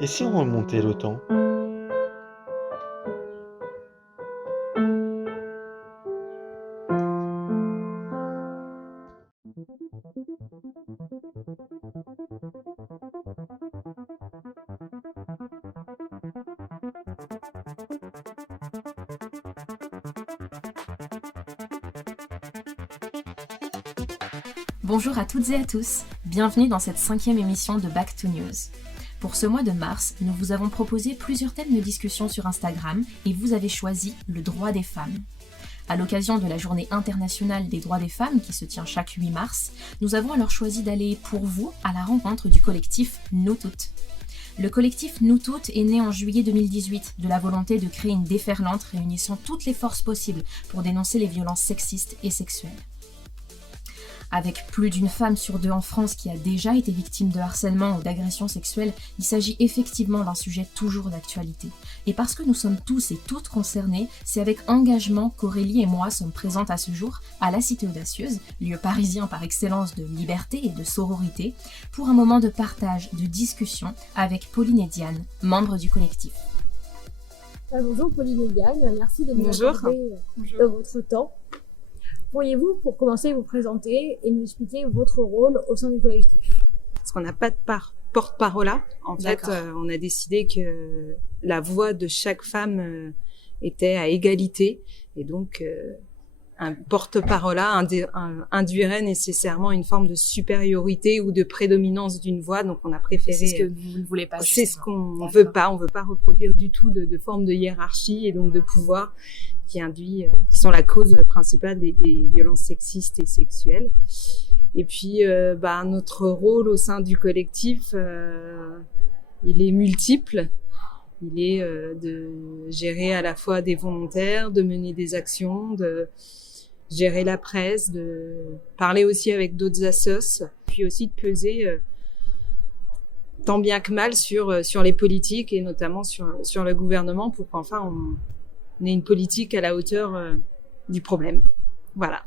Et si on remontait le temps? Bonjour à toutes et à tous, bienvenue dans cette 5e émission de Back to News. Pour ce mois de mars, nous vous avons proposé plusieurs thèmes de discussion sur Instagram et vous avez choisi le droit des femmes. À l'occasion de la Journée internationale des droits des femmes qui se tient chaque 8 mars, nous avons alors choisi d'aller pour vous à la rencontre du collectif Nous Toutes. Le collectif Nous Toutes est né en juillet 2018 de la volonté de créer une déferlante réunissant toutes les forces possibles pour dénoncer les violences sexistes et sexuelles. Avec plus d'une femme sur 2 en France qui a déjà été victime de harcèlement ou d'agression sexuelle, il s'agit effectivement d'un sujet toujours d'actualité. Et parce que nous sommes tous et toutes concernés, c'est avec engagement qu'Aurélie et moi sommes présentes à ce jour à la Cité Audacieuse, lieu parisien par excellence de liberté et de sororité, pour un moment de partage, de discussion avec Pauline et Diane, membres du collectif. Bonjour Pauline et Diane, merci de nous accorder de votre temps. Pourriez-vous, pour commencer, vous présenter et nous expliquer votre rôle au sein du collectif? Parce qu'on n'a pas de porte-parole. En fait, on a décidé que la voix de chaque femme était à égalité. Et donc, un porte-parole induirait nécessairement une forme de supériorité ou de prédominance d'une voix. Donc, on a préféré... C'est ce que vous ne voulez pas. C'est ce qu'on veut pas. On veut pas reproduire du tout de forme de hiérarchie et donc de pouvoir qui sont la cause principale des violences sexistes et sexuelles. Et puis, notre rôle au sein du collectif, il est multiple. Il est de gérer à la fois des volontaires, de mener des actions, de gérer la presse, de parler aussi avec d'autres assos, puis aussi de peser tant bien que mal sur les politiques et notamment sur le gouvernement pour qu'enfin on ait une politique à la hauteur du problème. Voilà.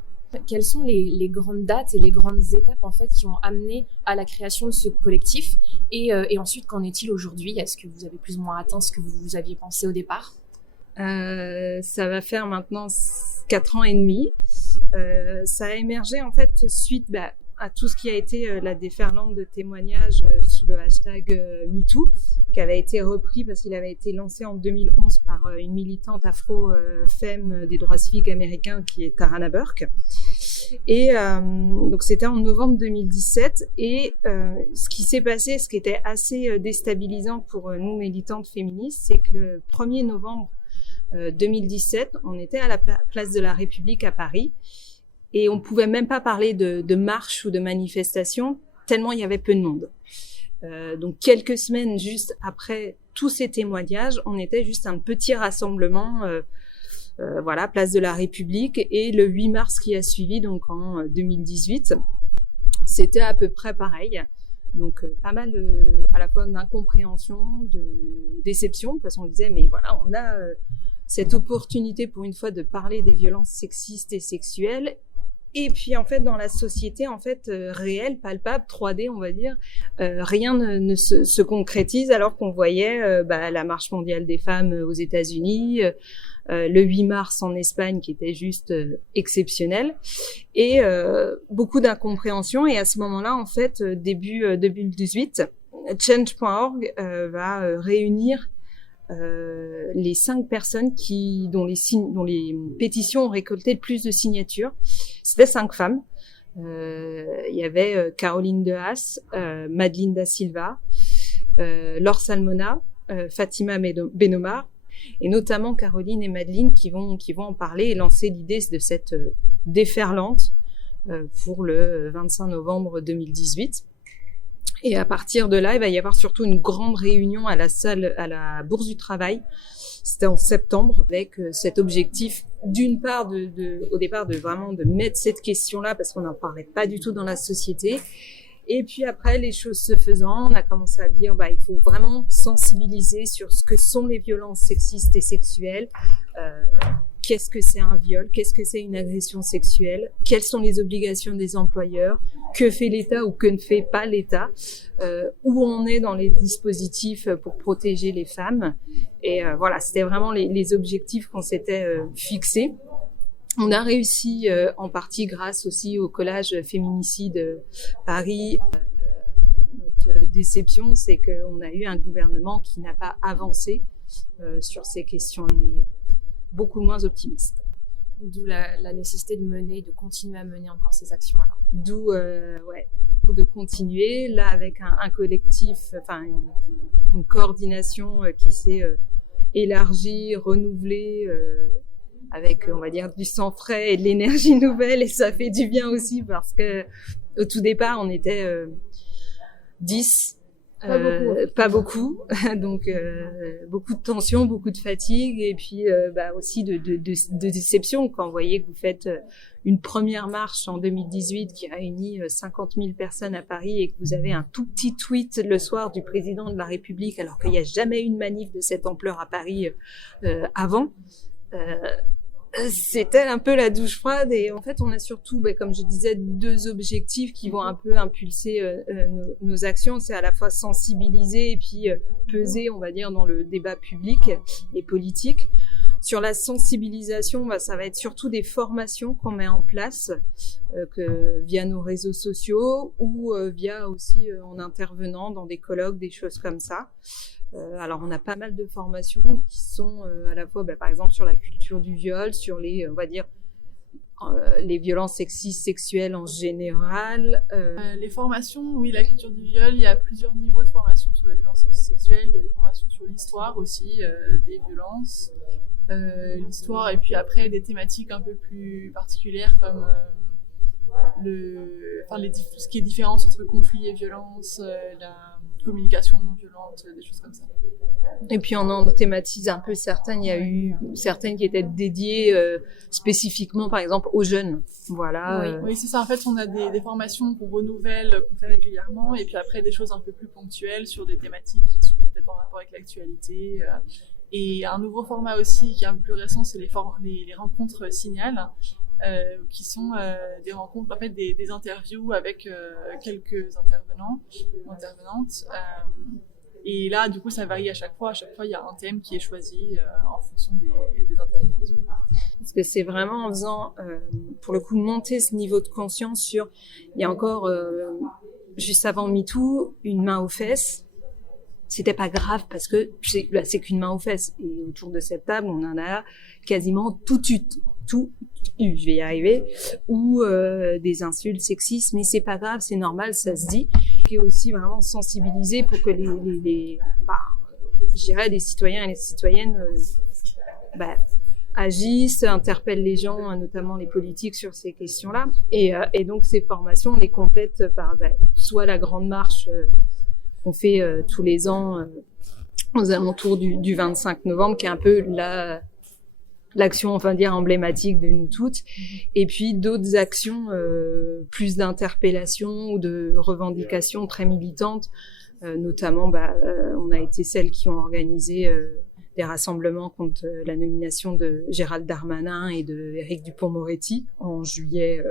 Quelles sont les grandes dates et les grandes étapes en fait qui ont amené à la création de ce collectif et ensuite qu'en est-il aujourd'hui? Est-ce que vous avez plus ou moins atteint ce que vous aviez pensé au départ? Ça va faire maintenant 4 ans et demi. Ça a émergé en fait suite à tout ce qui a été la déferlante de témoignages sous le hashtag MeToo, qui avait été repris parce qu'il avait été lancé en 2011 par une militante afro-femme des droits civiques américains qui est Tarana Burke. Et donc c'était en novembre 2017 et ce qui s'est passé, ce qui était assez déstabilisant pour nous militantes féministes, c'est que le 1er novembre 2017, on était à la place de la République à Paris et on pouvait même pas parler de marche ou de manifestation tellement il y avait peu de monde. Donc quelques semaines juste après tous ces témoignages, on était juste un petit rassemblement, place de la République. Et le 8 mars qui a suivi, donc en 2018, c'était à peu près pareil. Donc pas mal à la fois d'incompréhension, de déception, parce qu'on disait mais voilà, on a cette opportunité pour une fois de parler des violences sexistes et sexuelles. Et puis en fait dans la société réelle, palpable, 3D on va dire, rien ne se concrétise alors qu'on voyait la marche mondiale des femmes aux États-Unis, le 8 mars en Espagne qui était juste exceptionnel et beaucoup d'incompréhension. Et à ce moment-là en fait début 2018, Change.org va réunir les 5 personnes dont les pétitions ont récolté le plus de signatures. C'était 5 femmes. Il y avait Caroline De Haas, Madeleine Da Silva, Laure Salmona, Fatima Benomar, et notamment Caroline et Madeleine qui vont en parler et lancer l'idée de cette déferlante pour le 25 novembre 2018. Et à partir de là, il va y avoir surtout une grande réunion à la Bourse du Travail. C'était en septembre avec cet objectif d'une part au départ de mettre cette question-là parce qu'on n'en parlait pas du tout dans la société. Et puis après, les choses se faisant, on a commencé à dire il faut vraiment sensibiliser sur ce que sont les violences sexistes et sexuelles. Qu'est-ce que c'est un viol? Qu'est-ce que c'est une agression sexuelle? Quelles sont les obligations des employeurs? que fait l'État ou que ne fait pas l'État, où on est dans les dispositifs pour protéger les femmes. Et voilà, c'était vraiment les objectifs qu'on s'était fixés. On a réussi en partie grâce aussi au collage Féminicide Paris. Notre déception, c'est qu'on a eu un gouvernement qui n'a pas avancé sur ces questions. On est beaucoup moins optimiste. D'où la nécessité de continuer à mener encore ces actions-là. D'où, de continuer, là, avec un collectif, enfin, une coordination qui s'est élargie, renouvelée, avec, on va dire, du sang frais et de l'énergie nouvelle, et ça fait du bien aussi, parce que au tout départ, on était 10. Pas beaucoup. Donc beaucoup de tension, beaucoup de fatigue, et puis aussi de déception quand vous voyez que vous faites une première marche en 2018 qui réunit 50 000 personnes à Paris, et que vous avez un tout petit tweet le soir du président de la République, alors qu'il n'y a jamais eu une manif de cette ampleur à Paris avant. C'était un peu la douche froide, et en fait on a surtout, comme je disais, 2 objectifs qui vont un peu impulser nos actions. C'est à la fois sensibiliser et puis peser, on va dire, dans le débat public et politique. Sur la sensibilisation, ça va être surtout des formations qu'on met en place via nos réseaux sociaux, ou via aussi en intervenant dans des colloques, des choses comme ça. Alors, on a pas mal de formations qui sont à la fois, par exemple, sur la culture du viol, sur les, on va dire, les violences sexistes, sexuelles en général. Les formations, oui, la culture du viol, il y a plusieurs niveaux de formation sur les violences sexuelles. Il y a des formations sur l'histoire aussi des violences, l'histoire, et puis après des thématiques un peu plus particulières comme tout ce qui est différence entre conflit et violence, la communication non violente, des choses comme ça. Et puis on en thématise un peu certaines. Il y a eu certaines qui étaient dédiées spécifiquement, par exemple, aux jeunes. Voilà. Oui, c'est ça. En fait, on a des formations qu'on renouvelle, qu'on fait régulièrement, et puis après des choses un peu plus ponctuelles sur des thématiques qui sont peut-être en rapport avec l'actualité. Et un nouveau format aussi qui est un peu plus récent, c'est les rencontres Signal, qui sont des rencontres, en fait, des interviews avec quelques intervenants, intervenantes. Et là, du coup, ça varie à chaque fois. À chaque fois, il y a un thème qui est choisi en fonction des intervenantes. Parce que c'est vraiment en faisant, pour le coup, monter ce niveau de conscience sur... Il y a encore, juste avant MeToo, une main aux fesses. C'était pas grave parce que c'est qu'une main aux fesses. Et autour de cette table, on en a quasiment tout eu, je vais y arriver, ou des insultes sexistes, mais c'est pas grave, c'est normal, ça se dit. Et aussi vraiment sensibiliser pour que les citoyens et les citoyennes agissent, interpellent les gens, notamment les politiques, sur ces questions-là. Et donc ces formations, on les complète par soit la grande marche qu'on fait tous les ans aux alentours du 25 novembre, qui est un peu l'action, enfin dire, emblématique de nous toutes, et puis d'autres actions plus d'interpellation ou de revendications très militantes, notamment on a été celles qui ont organisé des rassemblements contre la nomination de Gérald Darmanin et de Éric Dupond-Moretti en juillet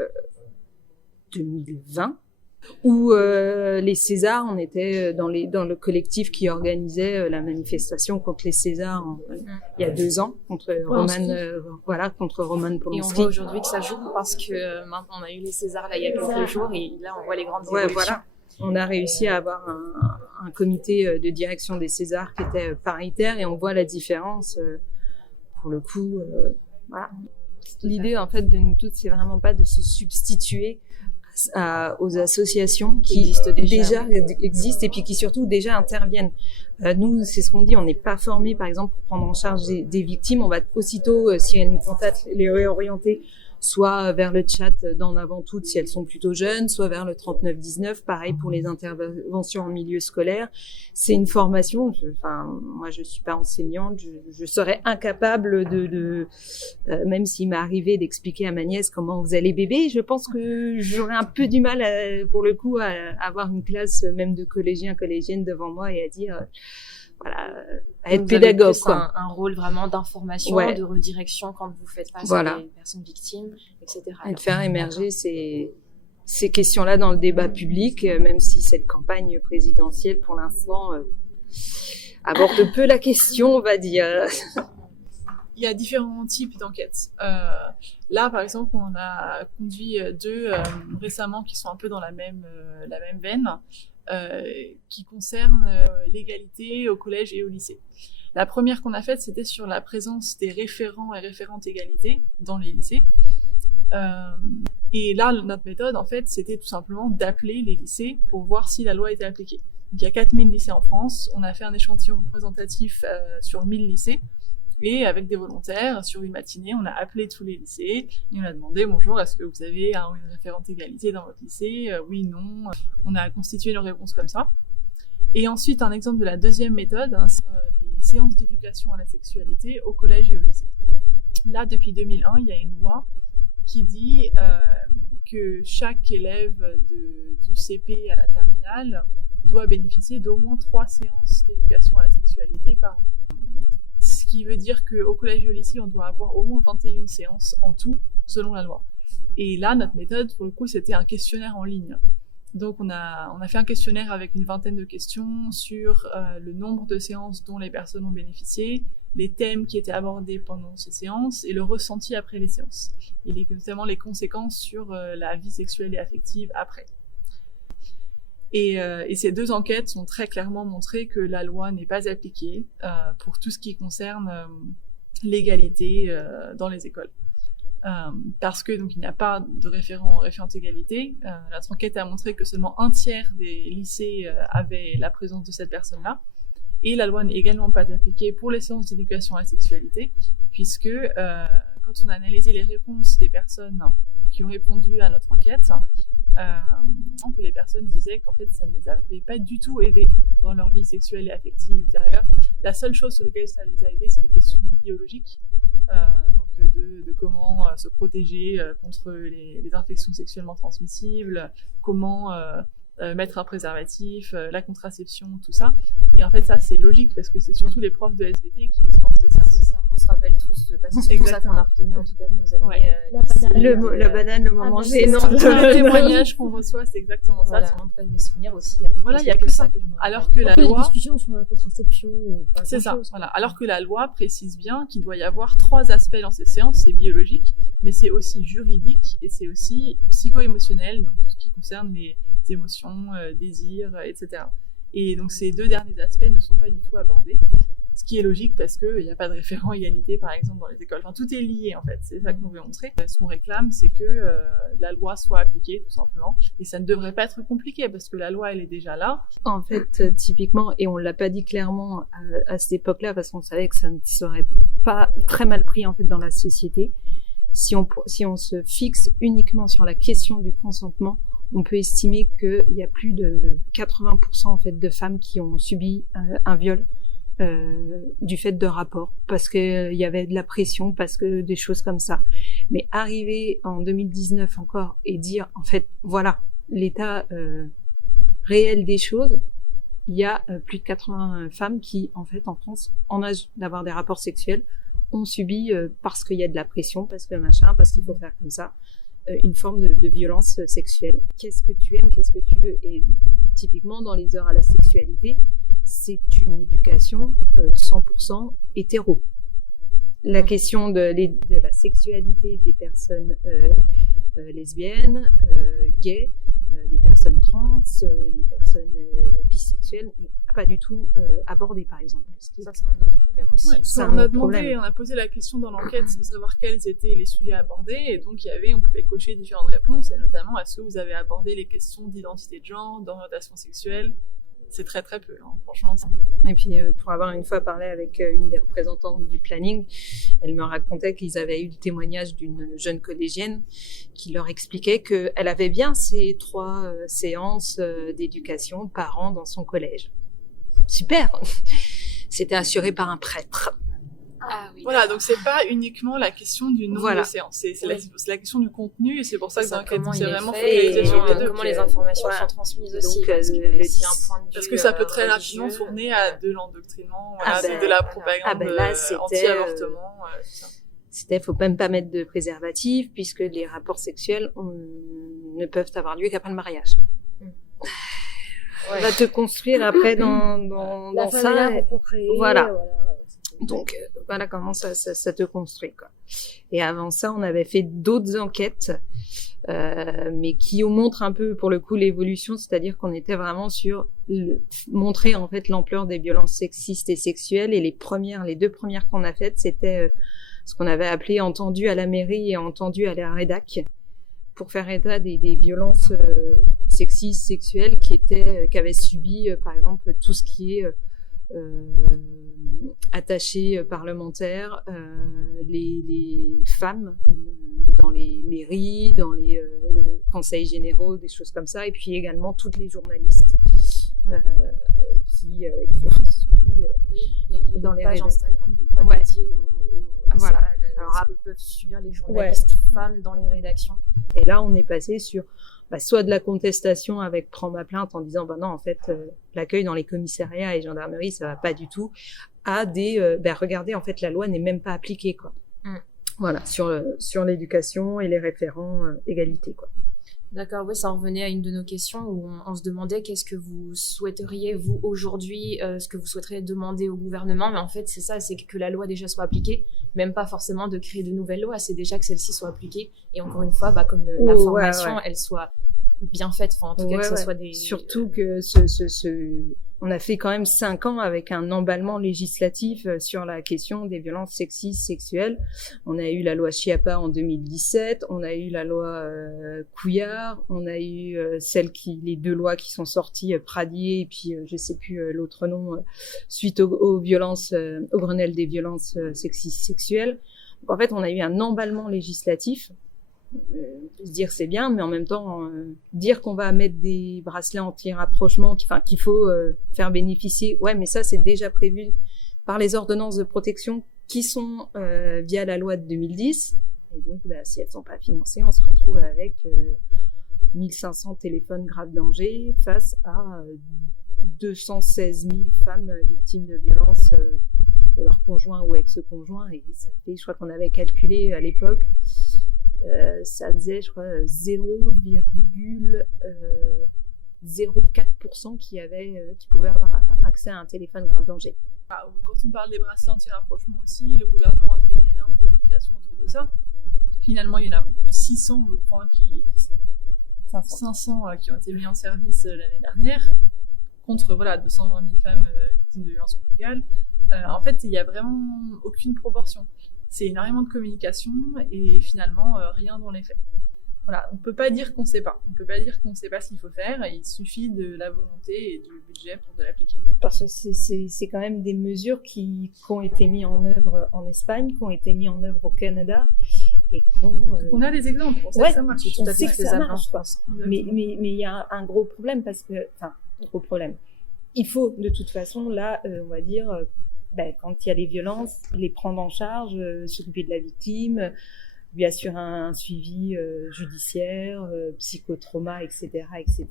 2020. Ou les Césars, on était dans le collectif qui organisait la manifestation contre les Césars il y a 2 ans, contre Roman Polanski. Et on voit aujourd'hui que ça joue, parce que maintenant on a eu les Césars là il y a quelques jours, et là on voit les grandes évolutions. Voilà. On a réussi à avoir un comité de direction des Césars qui était paritaire, et on voit la différence. Pour le coup, voilà. L'idée, en fait, de nous toutes, c'est vraiment pas de se substituer aux associations qui déjà existent, et puis qui surtout déjà interviennent. Nous, c'est ce qu'on dit, on n'est pas formés, par exemple, pour prendre en charge des victimes. On va aussitôt, si elles nous contactent, les réorienter soit vers le chat d'En Avant Toutes si elles sont plutôt jeunes, soit vers le 3919, pareil pour les interventions en milieu scolaire. C'est une formation, moi je suis pas enseignante, je serais incapable de même s'il m'est arrivé d'expliquer à ma nièce comment on faisait les bébés, je pense que j'aurais un peu du mal pour le coup à avoir une classe même de collégiennes devant moi et à dire à être pédagogue, quoi. Un rôle vraiment d'information, de redirection quand vous faites face à des personnes victimes, etc. Et de faire émerger ces ces questions-là dans le débat public, même si cette campagne présidentielle, pour l'instant, aborde peu la question, on va dire. Il y a différents types d'enquêtes. Là, par exemple, on a conduit 2 récemment qui sont un peu dans la même veine, qui concernent l'égalité au collège et au lycée. La première qu'on a faite, c'était sur la présence des référents et référentes égalité dans les lycées. Et là, notre méthode, en fait, c'était tout simplement d'appeler les lycées pour voir si la loi était appliquée. Donc, il y a 4000 lycées en France. On a fait un échantillon représentatif sur 1000 lycées. Et avec des volontaires, sur une matinée, on a appelé tous les lycées et on a demandé « Bonjour, est-ce que vous avez un ou une référente égalité dans votre lycée ?» Oui, non. On a constitué nos réponses comme ça. Et ensuite, un exemple de la deuxième méthode, c'est les séances d'éducation à la sexualité au collège et au lycée. Là, depuis 2001, il y a une loi qui dit que chaque élève du CP à la terminale doit bénéficier d'au moins 3 séances d'éducation à la sexualité par an. Ce qui veut dire qu'au collège et au lycée, on doit avoir au moins 21 séances en tout, selon la loi. Et là, notre méthode, pour le coup, c'était un questionnaire en ligne. Donc, on a fait un questionnaire avec une vingtaine de questions sur le nombre de séances dont les personnes ont bénéficié, les thèmes qui étaient abordés pendant ces séances et le ressenti après les séances. Et notamment les conséquences sur la vie sexuelle et affective après. Et ces 2 enquêtes ont très clairement montré que la loi n'est pas appliquée pour tout ce qui concerne l'égalité dans les écoles. Parce que donc il n'y a pas de référente égalité. Notre enquête a montré que seulement 1/3 des lycées avaient la présence de cette personne-là. Et la loi n'est également pas appliquée pour les séances d'éducation à la sexualité, puisque quand on a analysé les réponses des personnes qui ont répondu à notre enquête, que les personnes disaient qu'en fait ça ne les avait pas du tout aidées dans leur vie sexuelle et affective ultérieure. La seule chose sur laquelle ça les a aidées, c'est les questions biologiques, donc de comment se protéger contre les infections sexuellement transmissibles, comment mettre un préservatif, la contraception, tout ça. Et en fait ça c'est logique parce que c'est surtout les profs de SVT qui dispensent des séances. C'est ça, on se rappelle tous, c'est pour ça qu'on a retenu en tout cas de nos années. Ouais. La banane, le moment gênant. Le témoignage qu'on reçoit, c'est exactement voilà, ça. En tout cas de mes souvenirs aussi. Voilà, il y a que ça. Alors que la loi, les discussions sur la contraception, c'est ça. Voilà. Alors que la loi précise bien qu'il doit y avoir 3 aspects dans ces séances, c'est biologique, mais c'est aussi juridique et c'est aussi psycho-émotionnel, donc tout ce qui concerne les émotions, désirs, etc. Et donc ces 2 derniers aspects ne sont pas du tout abordés, ce qui est logique parce qu'il n'y a pas de référent égalité par exemple dans les écoles. Enfin, tout est lié en fait, c'est ça que nous voulons montrer. Ce qu'on réclame, c'est que la loi soit appliquée tout simplement, et ça ne devrait pas être compliqué parce que la loi elle est déjà là. En fait, typiquement, et on l'a pas dit clairement à cette époque-là parce qu'on savait que ça ne serait pas très mal pris en fait dans la société. Si on se fixe uniquement sur la question du consentement, on peut estimer qu'il y a plus de 80% en fait de femmes qui ont subi un viol du fait de rapports, parce que il y avait de la pression, parce que des choses comme ça. Mais arriver en 2019 encore et dire en fait voilà l'état réel des choses, il y a plus de 80 femmes qui en fait en France en âge d'avoir des rapports sexuels ont subi parce qu'il y a de la pression, parce que machin, parce qu'il faut faire comme ça, une forme de violence sexuelle. Qu'est-ce que tu aimes, qu'est-ce que tu veux? Et typiquement dans les heures à la sexualité, c'est une éducation 100% hétéro. La question de la sexualité des personnes lesbiennes, gays, des personnes trans, des personnes bisexuelles n'est pas du tout abordée par exemple. Ça c'est un autre problème aussi. Ouais, on a posé la question dans l'enquête de savoir quels étaient les sujets abordés, et donc on pouvait cocher différentes réponses, et notamment est-ce que vous avez abordé les questions d'identité de genre, d'orientation sexuelle? C'est très très peu, hein, franchement. Et puis pour avoir une fois parlé avec une des représentantes du planning, elle me racontait qu'ils avaient eu le témoignage d'une jeune collégienne qui leur expliquait qu'elle avait bien ces 3 séances d'éducation par an dans son collège. Super. C'était assuré par un prêtre. Ah oui. Voilà, donc c'est pas uniquement la question du nombre de séances, c'est la question du contenu, et c'est pour ça que dans l'enquête c'est vraiment focalisé sur les 2. Comment les informations sont transmises aussi, parce que ça peut très rapidement tourner à de l'endoctrinement, de la propagande anti-avortement, tout ça. C'était faut même pas mettre de préservatif puisque les rapports sexuels ne peuvent avoir lieu qu'après le mariage. Ouais. Va te construire après dans ça. Voilà. Donc voilà comment ça te construit, quoi. Et avant ça, on avait fait d'autres enquêtes, mais qui montrent un peu pour le coup l'évolution, c'est-à-dire qu'on était vraiment sur montrer en fait l'ampleur des violences sexistes et sexuelles. Et les deux premières qu'on a faites, c'était ce qu'on avait appelé entendu à la mairie et entendu à la rédac, pour faire état des violences sexistes, sexuelles qu'avaient subi par exemple tout ce qui est attachés parlementaires, les femmes dans les mairies, dans les conseils généraux, des choses comme ça, et puis également toutes les journalistes qui ont subi dans les pages Instagram, je crois, dédiées à ça, ce que peuvent subir les journalistes femmes dans les rédactions. Et là, on est passé sur soit de la contestation avec prends ma plainte en disant non, en fait l'accueil dans les commissariats et gendarmeries ça va pas du tout, à des regardez, en fait la loi n'est même pas appliquée, quoi. Voilà, sur l'éducation et les référents égalité, quoi. D'accord, oui, ça en revenait à une de nos questions où on se demandait qu'est-ce que vous souhaiteriez, vous, aujourd'hui, ce que vous souhaiteriez demander au gouvernement. Mais en fait, c'est ça, c'est que la loi déjà soit appliquée, même pas forcément de créer de nouvelles lois, c'est déjà que celle-ci soit appliquée. Et encore une fois, comme la formation, elle soit bien faite, enfin, en tout cas, que ce soit des... Surtout que on a fait quand même 5 ans avec un emballement législatif sur la question des violences sexistes, sexuelles. On a eu la loi Schiappa en 2017, on a eu la loi Couillard, on a eu les 2 lois qui sont sorties, Pradier et puis je sais plus l'autre nom, suite aux violences, au Grenelle des violences sexistes, sexuelles. Donc en fait, on a eu un emballement législatif. Se dire c'est bien, mais en même temps dire qu'on va mettre des bracelets anti-rapprochement, qu'il faut faire bénéficier, mais ça c'est déjà prévu par les ordonnances de protection qui sont via la loi de 2010, et donc si elles sont pas financées, on se retrouve avec 1500 téléphones grave danger face à 216 000 femmes victimes de violences de leur conjoint ou ex-conjoint, et ça fait, je crois qu'on avait calculé à l'époque, ça faisait, je crois, 0,04% qui pouvaient avoir accès à un téléphone grave danger. Quand on parle des bracelets anti-rapprochement aussi, le gouvernement a fait une énorme communication autour de ça. Finalement, il y en a 600, je crois, 500 qui ont été mis en service l'année dernière, contre 220 000 femmes victimes de violences conjugales. En fait, il n'y a vraiment aucune proportion. C'est énormément de communication et finalement rien dans les faits. Voilà, on peut pas dire qu'on sait pas. On peut pas dire qu'on sait pas ce qu'il faut faire. Il suffit de la volonté et du budget pour de l'appliquer. Parce que c'est quand même des mesures qui ont été mises en œuvre en Espagne, qui ont été mises en œuvre au Canada et qu'on a des exemples. On sait que ça marche. On sait que ça marche, quoi. Mais il y a un gros problème gros problème. Il faut de toute façon là, on va dire. Quand il y a les violences, les prendre en charge, s'occuper de la victime, lui assurer un suivi judiciaire, psychotrauma, etc., etc.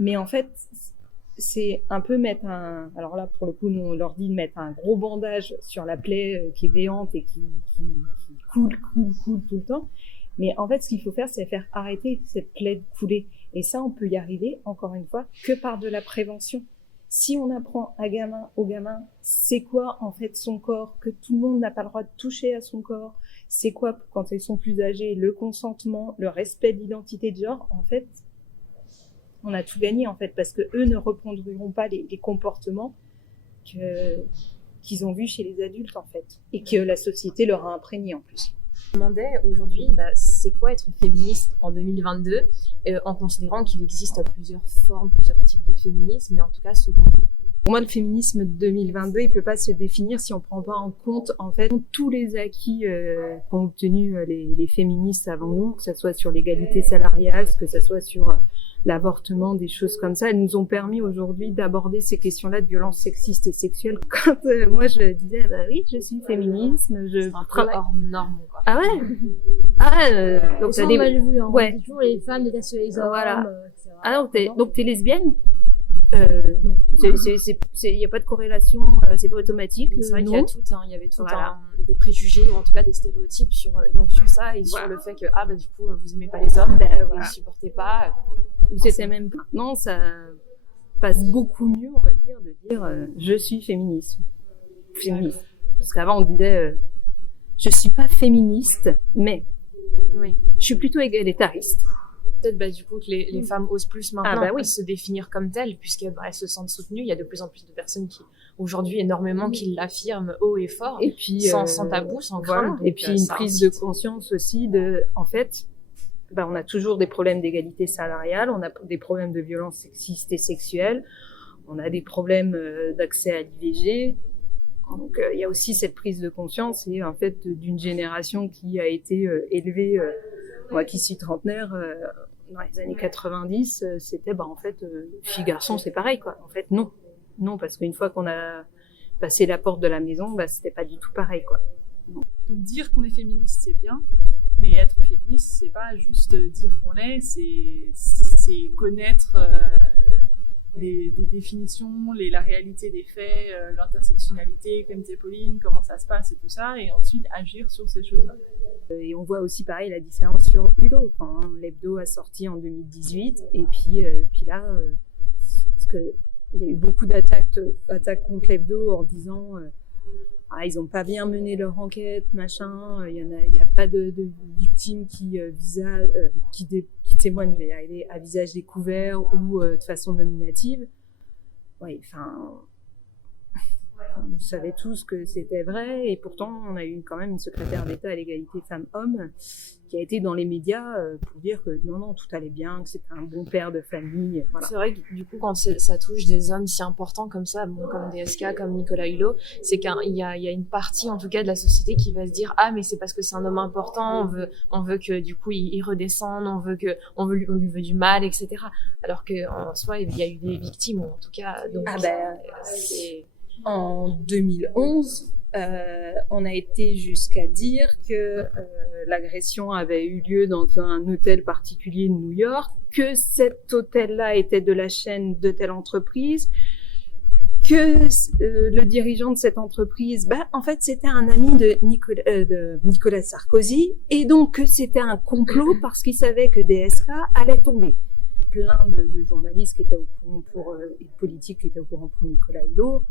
Mais en fait, c'est un peu alors là, pour le coup, nous, on leur dit de mettre un gros bandage sur la plaie qui est béante et qui coule tout le temps. Mais en fait, ce qu'il faut faire, c'est faire arrêter cette plaie de couler. Et ça, on peut y arriver, encore une fois, que par de la prévention. Si on apprend au gamin, c'est quoi en fait son corps, que tout le monde n'a pas le droit de toucher à son corps, c'est quoi quand ils sont plus âgés, le consentement, le respect de l'identité de genre, en fait, on a tout gagné en fait, parce que eux ne reproduiront pas les comportements qu'ils ont vus chez les adultes en fait, et que la société leur a imprégné en plus. Je me demandais aujourd'hui, c'est quoi être féministe en 2022, en considérant qu'il existe plusieurs formes, plusieurs types de féminisme, mais en tout cas selon vous. Pour moi, le féminisme 2022, il peut pas se définir si on prend pas en compte en fait tous les acquis qu'ont obtenus les féministes avant nous, que ça soit sur l'égalité salariale, que ça soit sur l'avortement, des choses comme ça. Elles nous ont permis aujourd'hui d'aborder ces questions-là de violences sexistes et sexuelles. Quand moi je disais oui, je suis féminisme, je travaille hors norme, quoi. Ah ouais. Donc t'as des mal vu, hein. Toujours les femmes détestent les hommes, voilà. etc. Donc t'es lesbienne? Non. Il n'y a pas de corrélation, c'est pas automatique. C'est vrai qu'il y a tout, il y avait tout des préjugés ou en tout cas des stéréotypes sur ça et sur le fait que du coup vous aimez pas les hommes, vous les supportez pas. C'était même non, ça passe beaucoup mieux, on va dire, de dire je suis féministe. Parce qu'avant on disait je suis pas féministe, mais je suis plutôt égalitariste. Peut-être du coup que les femmes osent plus maintenant se définir comme telles puisqu'elles se sentent soutenues. Il y a de plus en plus de personnes qui aujourd'hui énormément qui l'affirment haut et fort et puis sans tabou, sans crainte. Et puis une prise de conscience aussi de en fait on a toujours des problèmes d'égalité salariale, on a des problèmes de violence sexistes et sexuelles, on a des problèmes d'accès à l'IVG. Donc il y a aussi cette prise de conscience et en fait d'une génération qui a été élevée moi qui suis trentenaire dans les années 90, c'était en fait fille-garçon c'est pareil quoi. En fait non parce qu'une fois qu'on a passé la porte de la maison, c'était pas du tout pareil quoi. Donc dire qu'on est féministe c'est bien, mais être féministe c'est pas juste dire qu'on l'est, c'est connaître des définitions, la réalité des faits, l'intersectionnalité, comme disait Pauline, comment ça se passe et tout ça, et ensuite agir sur ces choses-là. Et on voit aussi pareil la différence sur Hulot, quand l'hebdo a sorti en 2018, et puis là, parce que il y a eu beaucoup d'attaques contre l'hebdo en disant ils ont pas bien mené leur enquête, machin, il y a pas de victimes qui témoignent, je vais y arriver, à visage découvert ou de façon nominative. On savait tous que c'était vrai et pourtant on a eu quand même une secrétaire d'État à l'égalité femmes-hommes qui a été dans les médias pour dire que non, tout allait bien, que c'était un bon père de famille. Voilà. C'est vrai que du coup quand ça touche des hommes si importants comme ça, comme DSK, comme Nicolas Hulot, c'est qu'il y a une partie en tout cas de la société qui va se dire mais c'est parce que c'est un homme important, on veut que du coup il redescende, on lui veut du mal, etc. Alors que en soi il y a eu des victimes en tout cas. Donc c'est... En 2011, on a été jusqu'à dire que l'agression avait eu lieu dans un hôtel particulier de New York, que cet hôtel-là était de la chaîne de telle entreprise, que le dirigeant de cette entreprise, en fait, c'était un ami de Nicolas Sarkozy, et donc que c'était un complot parce qu'il savait que DSK allait tomber. Plein de journalistes qui étaient au courant et de politiques qui étaient au courant pour Nicolas Hulot,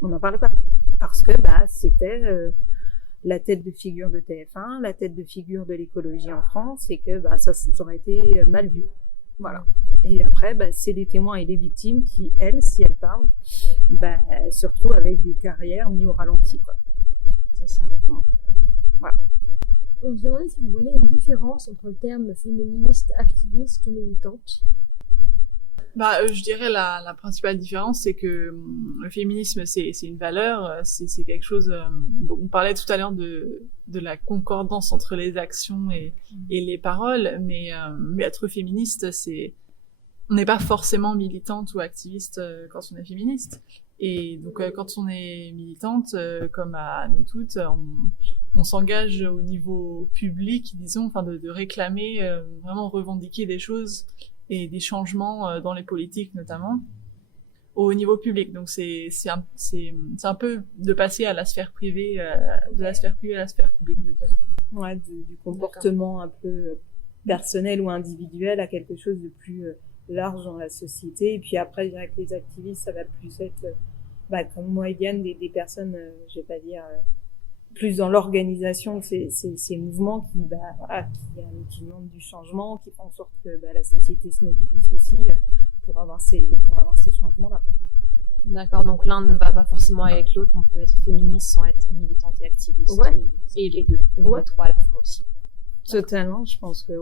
on n'en parlait pas parce que c'était la tête de figure de TF1, la tête de figure de l'écologie en France et que ça aurait été mal vu. Voilà. Et après, c'est les témoins et les victimes qui, elles, si elles parlent, se retrouvent avec des carrières mises au ralenti, quoi. C'est ça. Donc, voilà. On se demandait si vous voyez une différence entre le terme féministe, activiste ou militante. Je dirais la principale différence, c'est que le féminisme, c'est une valeur, c'est quelque chose. On parlait tout à l'heure de la concordance entre les actions et les paroles, mais être féministe, on n'est pas forcément militante ou activiste quand on est féministe. Et donc quand on est militante, comme à nous toutes, on s'engage au niveau public, disons, de réclamer, vraiment revendiquer des choses et des changements dans les politiques notamment au niveau public. Donc c'est un peu de passer à la sphère privée, de la sphère privée à la sphère publique, je dirais. Ouais, du comportement un peu personnel ou individuel à quelque chose de plus large dans la société. Et puis après, je dirais que les activistes, ça va plus être comme moi et Diane, des personnes, je vais pas dire plus dans l'organisation de ces mouvements qui demandent du changement, qui font en sorte que la société se mobilise aussi pour avoir ces changements-là. D'accord, donc l'un ne va pas forcément avec l'autre, on peut être féministe sans être militante et activiste, et les deux, et les trois à la fois aussi. Totalement, je pense que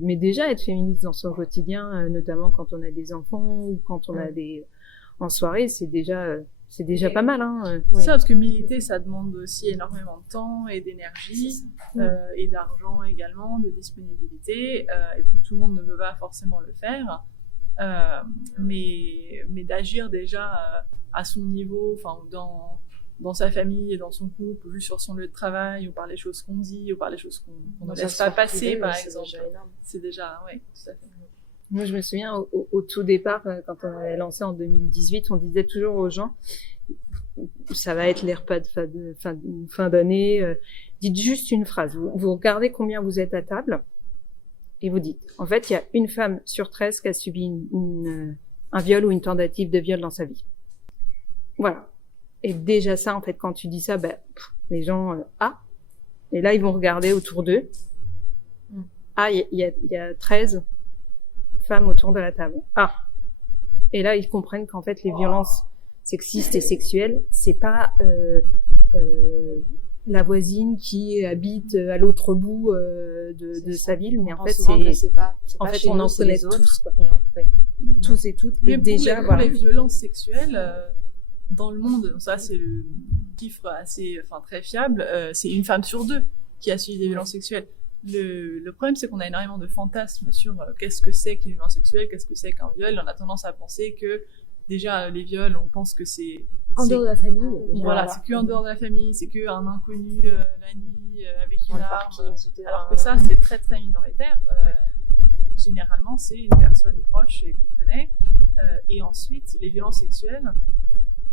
mais déjà être féministe dans son quotidien, notamment quand on a des enfants ou quand on a en soirée, c'est déjà pas mal, hein. C'est ça, parce que militer, ça demande aussi énormément de temps et d'énergie, et d'argent également, de disponibilité, et donc tout le monde ne peut pas forcément le faire, mais d'agir déjà à son niveau, enfin dans sa famille et dans son couple, ou juste sur son lieu de travail, ou par les choses qu'on dit, ou par les choses qu'on ne laisse pas passer, par exemple. C'est déjà, tout à fait. Moi, je me souviens, au tout départ, quand on avait lancé en 2018, on disait toujours aux gens, ça va être les repas de fin d'année, dites juste une phrase. Vous regardez combien vous êtes à table et vous dites, en fait, il y a une femme sur 13 qui a subi un viol ou une tentative de viol dans sa vie. Voilà. Et déjà ça, en fait, quand tu dis ça, les gens, et là, ils vont regarder autour d'eux. Il y a 13 femmes autour de la table. Et là, ils comprennent qu'en fait, les violences sexistes et sexuelles, c'est pas la voisine qui habite à l'autre bout de sa ville, mais en fait, on en connaît tous, quoi. Tous et toutes. Mais et déjà, pour les violences sexuelles, dans le monde, ça c'est le chiffre très fiable, c'est une femme sur 2 qui a subi des violences sexuelles. Le problème, c'est qu'on a énormément de fantasmes sur qu'est-ce que c'est qu'une violence sexuelle, qu'est-ce que c'est qu'un viol. On a tendance à penser que, déjà, les viols, on pense que c'est... En dehors de la famille. Voilà, c'est qu'en dehors de la famille, c'est qu'un inconnu la nuit avec une arme. Alors que ça, c'est très, très minoritaire. Généralement, c'est une personne proche et qu'on connaît. Et ensuite, les violences sexuelles,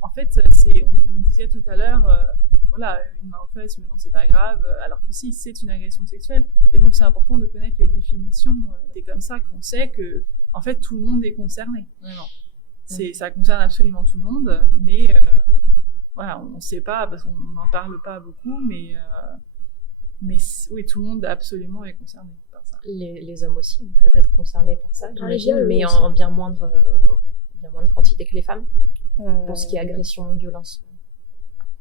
en fait, on disait tout à l'heure... voilà, une main aux fesses, mais non, c'est pas grave. Alors que si, c'est une agression sexuelle. Et donc, c'est important de connaître les définitions. C'est comme ça qu'on sait que, en fait, tout le monde est concerné. Vraiment. Ça concerne absolument tout le monde, mais voilà, on ne sait pas, parce qu'on n'en parle pas beaucoup, mais oui, tout le monde absolument est concerné par ça. Les hommes aussi peuvent être concernés par ça, j'imagine, mais en bien moindre quantité que les femmes, pour ce qui est agression, violence.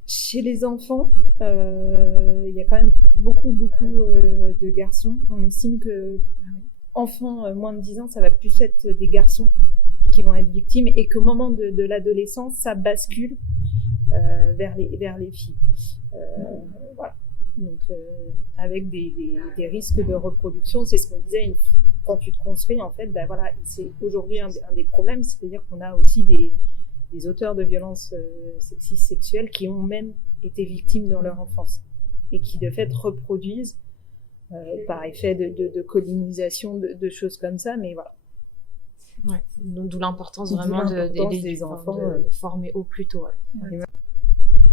Chez les enfants, il y a quand même beaucoup de garçons. On estime que enfants moins de 10 ans, ça va plus être des garçons qui vont être victimes, et qu'au moment de l'adolescence, ça bascule vers les filles. Voilà. Donc, avec des risques de reproduction, c'est ce qu'on disait, quand tu te construis, en fait, voilà, c'est aujourd'hui un des problèmes, c'est-à-dire qu'on a aussi des auteurs de violences sexistes sexuelles qui ont même été victimes dans leur enfance et qui de fait reproduisent par effet de colonisation, de choses comme ça, mais voilà. Ouais. Donc, d'où l'importance vraiment des enfants de former au plus tôt.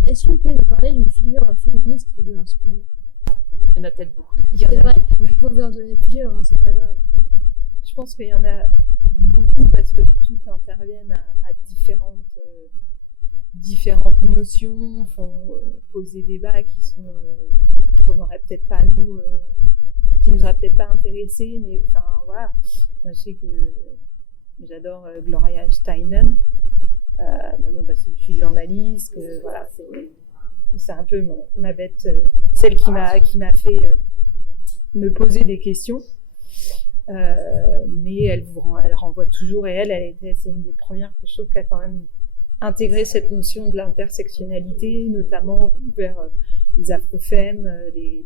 Est-ce que vous pouvez nous parler d'une figure féministe qui vous a inspiré? Il y en a peut-être beaucoup. C'est vrai, vous pouvez en donner plusieurs, hein, c'est pas grave. Je pense qu'il y en a beaucoup parce que toutes interviennent à différentes notions, font poser des débats qu'on n'aurait peut-être pas qui nous auraient peut-être pas intéressés, mais enfin voilà. Moi je sais que j'adore Gloria Steinem, parce que je suis journaliste, voilà, c'est un peu ma bête, celle qui m'a fait me poser des questions. Mais elle renvoie toujours, et c'est une des premières que je trouve qui a quand même intégré cette notion de l'intersectionnalité, notamment vers les afro-femmes, les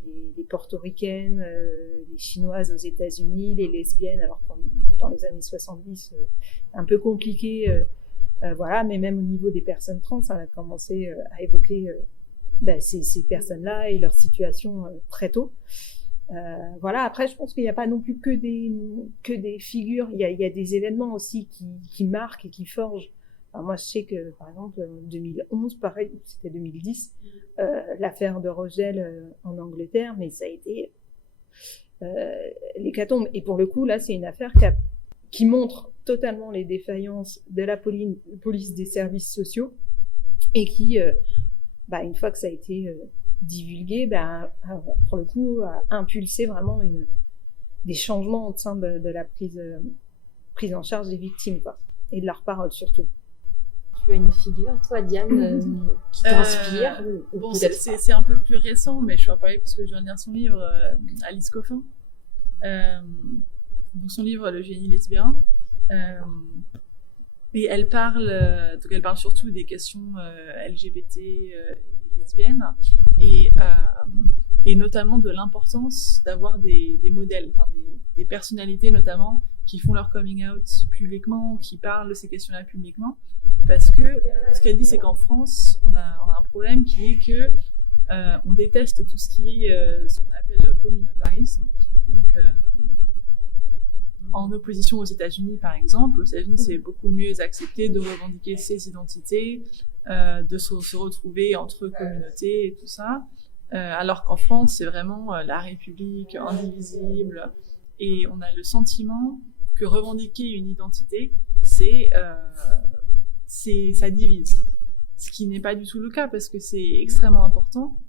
portoricaines, les chinoises aux États-Unis, les lesbiennes, alors que dans les années 70, un peu compliqué, voilà, mais même au niveau des personnes trans, elle a commencé à évoquer ces personnes-là et leur situation très tôt. Voilà. Après, je pense qu'il n'y a pas non plus que des figures. Il y a des événements aussi qui marquent et qui forgent. Alors moi, je sais que, par exemple, en 2011, pareil, c'était 2010, l'affaire de Rochdale en Angleterre, mais ça a été l'hécatombe. Et pour le coup, là, c'est une affaire qui montre totalement les défaillances de la police des services sociaux, et qui, une fois que ça a été divulgué, pour le coup, a impulsé vraiment des changements au sein de la prise en charge des victimes, quoi, et de leur parole surtout. Tu as une figure, toi, Diane, qui t'inspire Bon, c'est un peu plus récent, mais je vais en parler parce que je viens de lire son livre, Alice Coffin. Son livre, Le génie lesbien. Et elle parle surtout des questions LGBT et lesbiennes, et notamment de l'importance d'avoir des modèles, des personnalités notamment, qui font leur coming out publiquement, qui parlent de ces questions-là publiquement. Parce que ce qu'elle dit, c'est qu'en France, on a un problème qui est que on déteste tout ce qui est ce qu'on appelle communautarisme. Donc En opposition aux États-Unis, par exemple, aux États-Unis, c'est beaucoup mieux accepté de revendiquer ses identités, de se retrouver entre communautés et tout ça. Alors qu'en France, c'est vraiment la République indivisible. Et on a le sentiment que revendiquer une identité, ça divise. Ce qui n'est pas du tout le cas, parce que c'est extrêmement important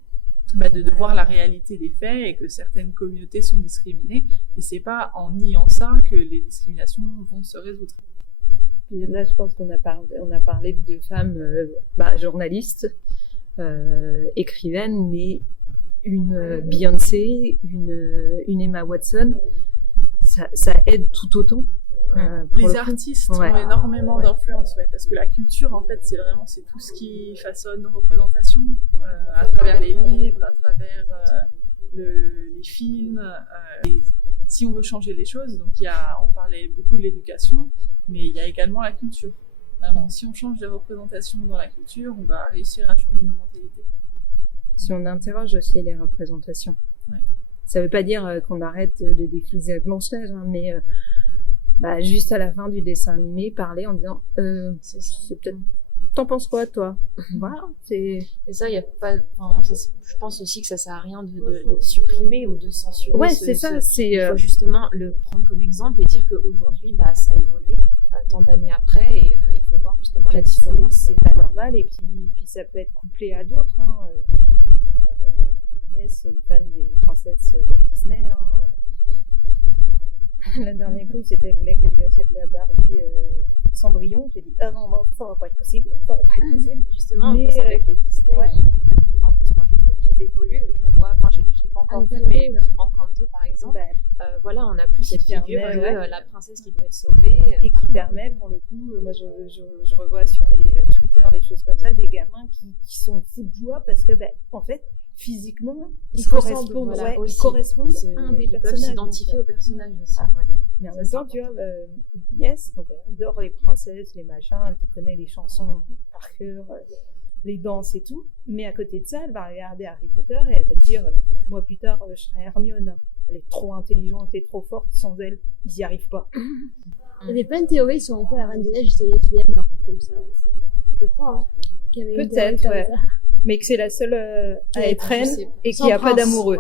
de voir la réalité des faits et que certaines communautés sont discriminées. Et c'est pas en niant ça que les discriminations vont se résoudre. Et là, je pense qu'on a parlé de deux femmes journalistes, écrivaines, mais une Beyoncé, une Emma Watson, ça aide tout autant. Les artistes ont énormément d'influence, parce que la culture, en fait, c'est tout ce qui façonne nos représentations, à travers les livres, à travers les films. Et si on veut changer les choses, donc on parlait beaucoup de l'éducation, mais il y a également la culture. Vraiment, si on change les représentations dans la culture, on va réussir à changer nos mentalités. Si on interroge aussi les représentations. Ouais. Ça veut pas dire qu'on arrête de déflouser Blanche-Neige, mais juste à la fin du dessin animé, parler en disant c'est peut-être... T'en penses quoi, toi? Voilà, c'est... Et ça, il y a pas... je pense aussi que ça sert à rien de supprimer ou de censurer. Ouais, c'est ça. Il faut justement le prendre comme exemple et dire qu'aujourd'hui, ça a évolué tant d'années après et il faut voir justement la différence. C'est pas normal et puis ça peut être couplé à d'autres. Yes, c'est une fan des princesses Walt Disney. Le dernier coup, c'était elle voulait que je lui achète la Barbie Cendrillon. J'ai dit non, ça va pas être possible. Justement, mais, avec les Disney, de plus en plus, moi je trouve qu'ils évoluent. Je vois, je l'ai pas encore vu, mais Encanto par exemple, on a plus cette figure de la princesse qui doit être sauvée. Et qui permet, pour le coup, moi je revois sur les Twitter des choses comme ça, des gamins qui sont fous de joie parce que, en fait, physiquement, ils correspondent à un des personnages. Ils peuvent s'identifier au personnage aussi. Mais en même temps, tu vois, Yes, donc elle adore les princesses, les machins, elle te connaît les chansons par cœur, les danses et tout. Mais à côté de ça, elle va regarder Harry Potter et elle va te dire, moi plus tard, je serai Hermione. Elle est trop intelligente et trop forte, sans elle, ils n'y arrivent pas. Il y avait plein de théories sur pourquoi la Reine des Neiges était lesbienne, un truc comme ça. Je crois, Peut-être, ouais. Mais que c'est la seule à être reine et qu'il n'y a pas d'amoureux.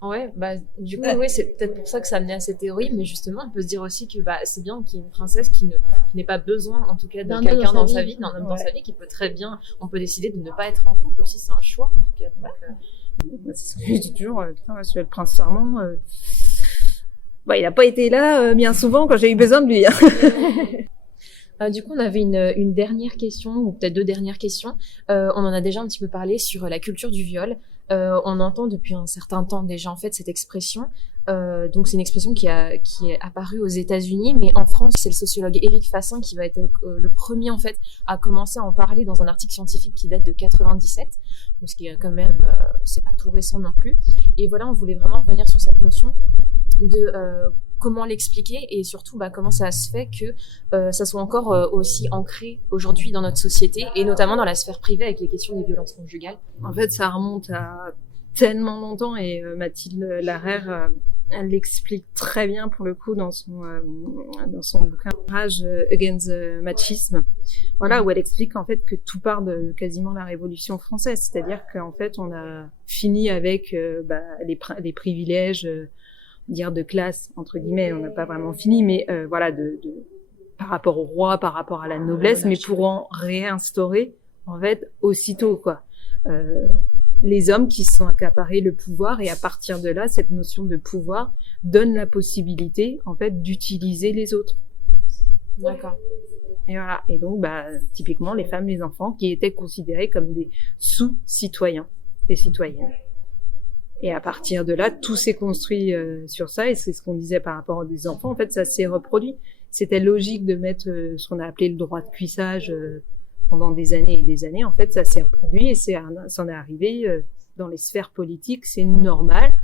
Ouais, du coup, c'est peut-être pour ça que ça a amené à cette théorie, mais justement, on peut se dire aussi que c'est bien qu'il y ait une princesse qui n'ait pas besoin, en tout cas, de quelqu'un dans sa vie, d'un homme dans sa vie, qui peut très bien, on peut décider de ne pas être en couple aussi, c'est un choix, en tout cas. Donc, c'est ce que je dis toujours, le prince charmant, il n'a pas été là bien souvent quand j'ai eu besoin de lui. Du coup, on avait une dernière question, ou peut-être deux dernières questions. On en a déjà un petit peu parlé sur la culture du viol. On entend depuis un certain temps déjà en fait cette expression. Donc c'est une expression qui est apparue aux États-Unis, mais en France, c'est le sociologue Éric Fassin qui va être le premier en fait à commencer à en parler dans un article scientifique qui date de 97. Donc ce qui est quand même, c'est pas tout récent non plus. Et voilà, on voulait vraiment revenir sur cette notion de comment l'expliquer et surtout comment ça se fait que ça soit encore aussi ancré aujourd'hui dans notre société et notamment dans la sphère privée avec les questions des violences conjugales. En fait, ça remonte à tellement longtemps et Mathilde Larère, elle l'explique très bien pour le coup dans son bouquin Rage Against the Machisme, où elle explique en fait que tout part de quasiment la Révolution française, c'est-à-dire qu'en fait on a fini avec les privilèges dire de classe entre guillemets, on n'a pas vraiment fini, mais par rapport au roi, par rapport à la noblesse, mais pour en réinstaurer en fait aussitôt les hommes qui se sont accaparés le pouvoir et à partir de là, cette notion de pouvoir donne la possibilité en fait d'utiliser les autres. D'accord. Et voilà. Et donc typiquement les femmes, les enfants qui étaient considérés comme des sous-citoyens, des citoyennes. Et à partir de là, tout s'est construit sur ça, et c'est ce qu'on disait par rapport aux enfants. En fait, ça s'est reproduit. C'était logique de mettre ce qu'on a appelé le droit de cuissage pendant des années et des années. En fait, ça s'est reproduit et ça en est arrivé dans les sphères politiques. C'est normal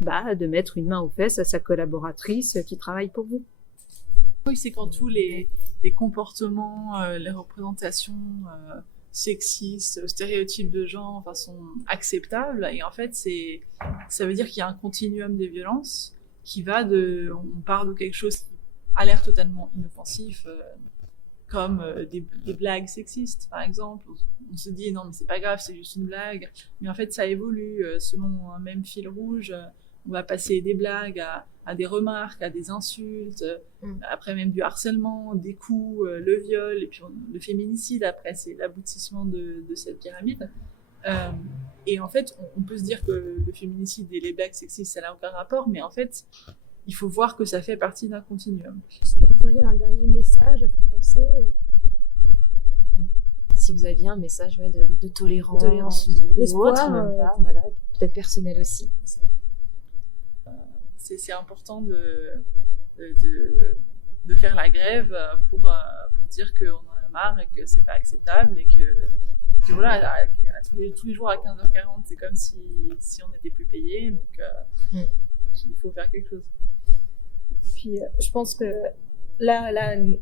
de mettre une main aux fesses à sa collaboratrice qui travaille pour vous. Oui, c'est quand tous les comportements, les représentations sexistes, stéréotypes de genre sont acceptables et en fait ça veut dire qu'il y a un continuum des violences on part de quelque chose qui a l'air totalement inoffensif, comme des blagues sexistes, par exemple. On se dit, non, mais c'est pas grave, c'est juste une blague. Mais en fait, ça évolue selon un même fil rouge. On va passer des blagues à des remarques, à des insultes, après même du harcèlement, des coups, le viol, et puis le féminicide, après, c'est l'aboutissement de cette pyramide. Et en fait, on peut se dire que le féminicide et les blagues sexistes, ça n'a aucun rapport, mais en fait, il faut voir que ça fait partie d'un continuum. Est-ce que vous auriez un dernier message à faire passer Si vous aviez un message de tolérance ou autre, même pas, voilà, peut-être personnel aussi. C'est important de faire la grève pour dire qu'on en a marre et que c'est pas acceptable et que voilà, tous les jours à 15h40, c'est comme si on n'était plus payé. Donc, il faut faire quelque chose. Puis, je pense que là,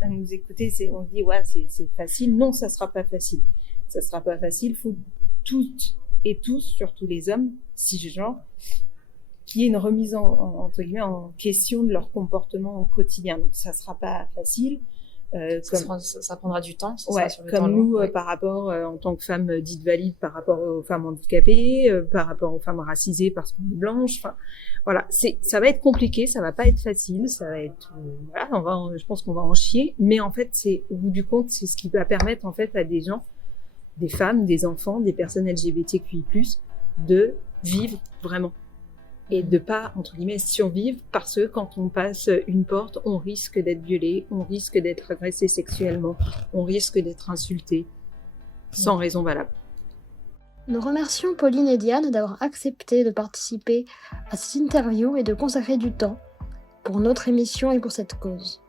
à nous écouter, on se dit, ouais, c'est facile. Non, ça sera pas facile. Ça sera pas facile. Faut toutes et tous, surtout les hommes, cisgenres, qu'il y ait une remise entre guillemets en question de leur comportement au quotidien. Donc, ça sera pas facile. Ça prendra du temps. Ouais, comme nous, par rapport, en tant que femmes dites valides, par rapport aux femmes handicapées, par rapport aux femmes racisées parce qu'on est blanche. Enfin, voilà, ça va être compliqué, ça va pas être facile, ça va être, voilà, je pense qu'on va en chier. Mais en fait, au bout du compte, c'est ce qui va permettre en fait à des gens, des femmes, des enfants, des personnes LGBTQI+, de vivre vraiment. Et de pas, entre guillemets, survivre parce que quand on passe une porte, on risque d'être violé, on risque d'être agressé sexuellement, on risque d'être insulté, sans raison valable. Nous remercions Pauline et Diane d'avoir accepté de participer à cette interview et de consacrer du temps pour notre émission et pour cette cause.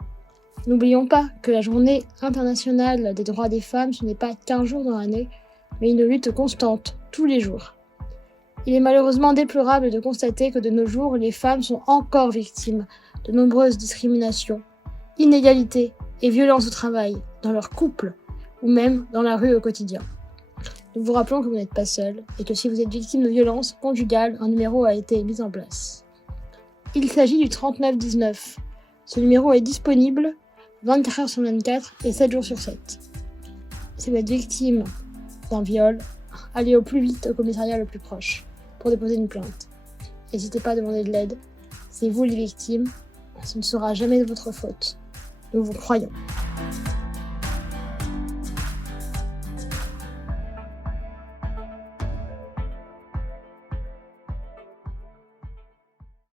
N'oublions pas que la journée internationale des droits des femmes, ce n'est pas qu'un jour dans l'année, mais une lutte constante, tous les jours. Il est malheureusement déplorable de constater que de nos jours, les femmes sont encore victimes de nombreuses discriminations, inégalités et violences au travail, dans leur couple ou même dans la rue au quotidien. Nous vous rappelons que vous n'êtes pas seul et que si vous êtes victime de violences conjugales, un numéro a été mis en place. Il s'agit du 3919. Ce numéro est disponible 24 heures sur 24 et 7 jours sur 7. Si vous êtes victime d'un viol, allez au plus vite au commissariat le plus proche pour déposer une plainte. N'hésitez pas à demander de l'aide. C'est vous les victimes. Ce ne sera jamais de votre faute. Nous vous croyons.